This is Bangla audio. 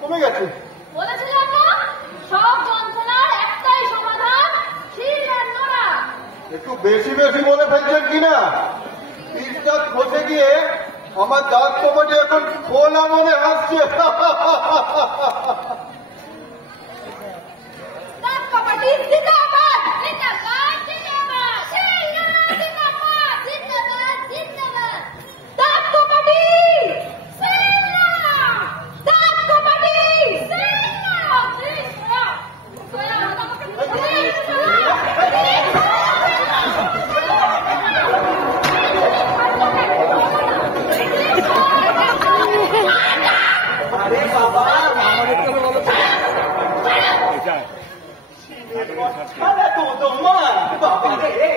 কমে গেছে বলেছিলাম না সব যন্ত্রণার একটাই সমাধান, শিলের নোড়া। একটু বেশি বেশি বলে ফেলছেন কিনা? পিসটা খসে গিয়ে আমার দাঁত কমাটি এখন খোলা মনে আসছে। দাঁত কপাটি জিন্দাবাদ, জিন্দাবাদ, জিন্দাবাদ, শিল নোড়া জিন্দাবাদ, জিন্দাবাদ, জিন্দাবাদ। দাঁত কপাটি শিল নোড়া, দাঁত কপাটি শিল নোড়া, শিল নোড়া। সোয়া আমাকে আরে বাবা তো তোমার বাবা রে